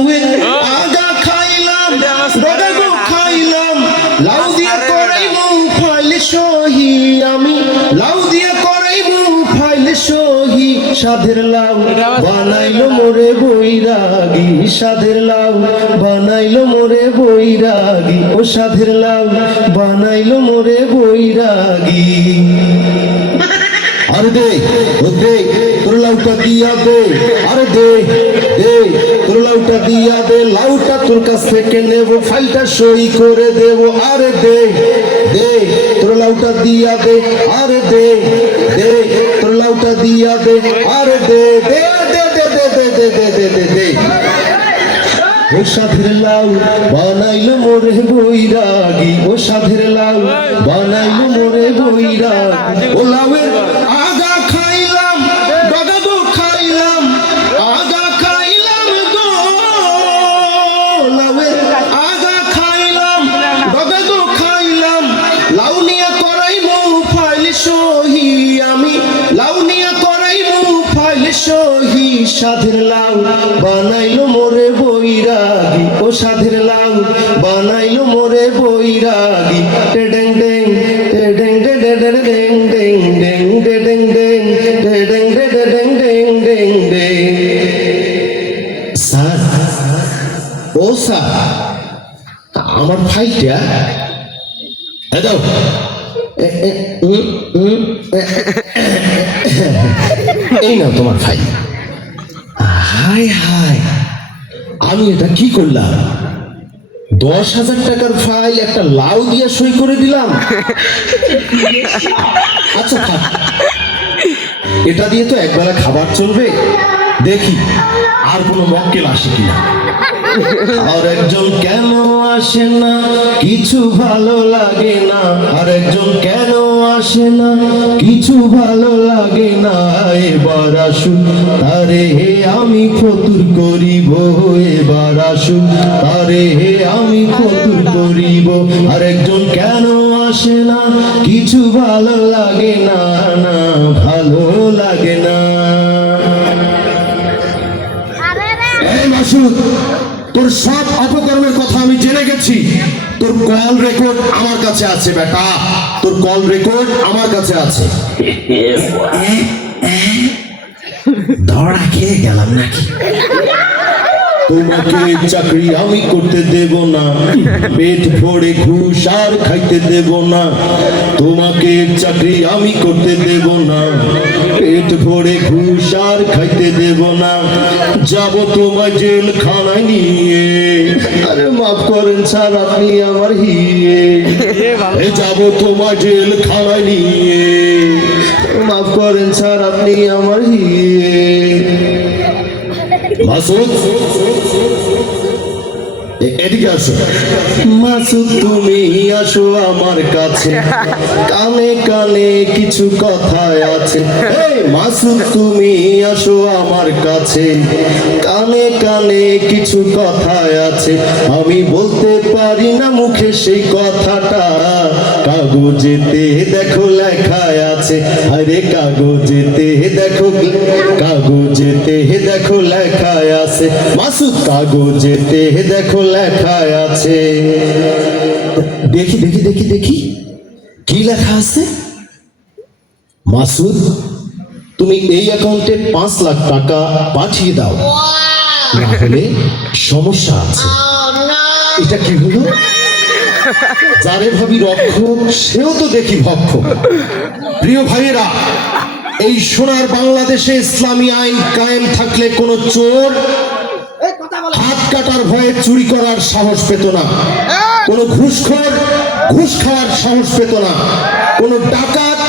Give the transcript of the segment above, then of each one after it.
লাউয়ের আগা খাইলাম ডগা গো খাইলাম লাউ দিয়া করাইমু ফাইলে সহি আমি লাউ দিয়া করাইমু ফাইলে সহি সাধের লাউ বানাইলো মোরে বৈরাগী সাধের লাউ বানাইলো মোরে বৈরাগী ও সাধের লাউ বানাইলো মোরে বৈরাগী আরে দে ও দে তোর লাউটা দিয়া দে আরে দে দে তোর লাউটা দিয়া দে লাউটা তোর কাছ থেকে নেব ফাইলটা সই করে দেব আরে দে দে তোর লাউটা দিয়া দে আরে দে দে তোর লাউটা দিয়া দে আরে দে দে দে দে দে দে দে দে দে দে ও সাধের লাউ বানাইলো মোরে বৈরাগী ও সাধের লাউ বানাইলো মোরে বৈরাগী ও লাউয়ের আগা খাইলাম ডগা গো খাইলাম আগা খাইলাম গো লাউয়ের আগা খাইলাম ডগা গো খাইলাম লাউ নিয়া করাইমু ফাইলে সহি আমি লাউ নিয়া করাইমু ফাইলে সহি সাধের লাউ বানাইলো মোরে বৈরাগী ও সাধের লাউ বানাইলো মোরে বৈরাগী টেডেং ডেং টেডেং ডেডেং ডেং ডেং ডেং টেডেং ডেং টেডেং ডেডেং ডেং ডেং ডেং স্যার ও স্যার আমার ফাইলটা দাও এই নাও তোমার ফাইল হাই হাই আমি এটা কি করলাম 10,000 টাকার ফাইল একটা লাউ দিয়ে সই করে দিলাম আচ্ছা থাক এটা দিয়ে তো একবেলা খাবার চলবে দেখি আর কোনো মক্কেল আসে কিনা আর একজন কেন আসে না কিছু ভালো লাগে না আর একজন কেন আসে না কিছু ভালো লাগে না এবার আসুন তারে হে আমি ফতুর করিব এবার আসুন তারে হে আমি ফতুর করিব আর একজন কেন আসে না কিছু ভালো লাগে না না ভালো লাগে না এই মাসুদ তোর সব অপকর্মের কথা আমি জেনে গেছি তোর কল রেকর্ড আমার কাছে আছে বেটা তোর কল রেকর্ড আমার কাছে আছে ধরা খেয়ে গেলাম নাকি তোমাকে চাকরি আমি করতে দেব না পেট ভরে ঘুষ আর খাইতে দেব না তোমাকে চাকরি আমি করতে দেব না পেট ভরে ঘুষ আর খাইতে দেব না যাব তোমায় জেলখানায় নিয়ে আরে মাফ করেন স্যার আপনি আমার হিয়ে যাব তোমায় জেলখানায় নিয়ে মাফ করেন স্যার আপনি আমার হিয়ে মাসুদ এদিকে আসো মাসুদ তুমি আসো আমার কাছে কানে কানে কিছু কথা আছে মাসুদ তুমি আসো আমার কাছে কানে কানে কিছু কথা আছে আমি বলতে পারি না মুখে সেই কথাটা কাগজেতে দেখো লেখা আছে আরে কাগজেতে দেখো কাগজেতে দেখো লেখা আছে মাসুদ কাগজেতে দেখো লেখা আছে দেখি দেখি দেখি দেখি কি লেখা আছে মাসুদ তুমি এই অ্যাকাউন্টে 5 লাখ টাকা পাঠিয়ে দাও না হলে সমস্যা আছে এটা কি হলো যারে ভাবি রক্ষক সেও তো দেখি ভক্ষক প্রিয় ভাইয়েরা এই সোনার বাংলাদেশে ইসলামী আইন কায়েম থাকলে কোনো চোর হাত কাটার ভয়ে চুরি করার সাহস পেত না কোনো ঘুষখোর ঘুষ খাওয়ার সাহস পেত না কোনো ডাকাত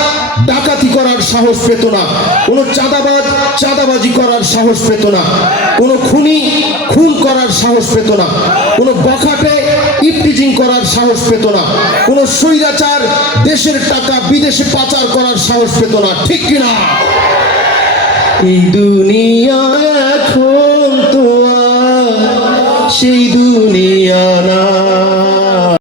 ডাকাতি করার সাহস পেত না কোনো চাঁদাবাজ চাঁদাবাজি করার সাহস পেত না কোনো খুনি খুন করার সাহস পেত না কোনো বখাটে ইফটিজিং করার সাহস পেত না কোনো স্বৈরাচার দেশের টাকা বিদেশে পাচার করার সাহস পেত না ঠিক কিনা এই দুনিয়া এখন তো আর সেই দুনিয়া না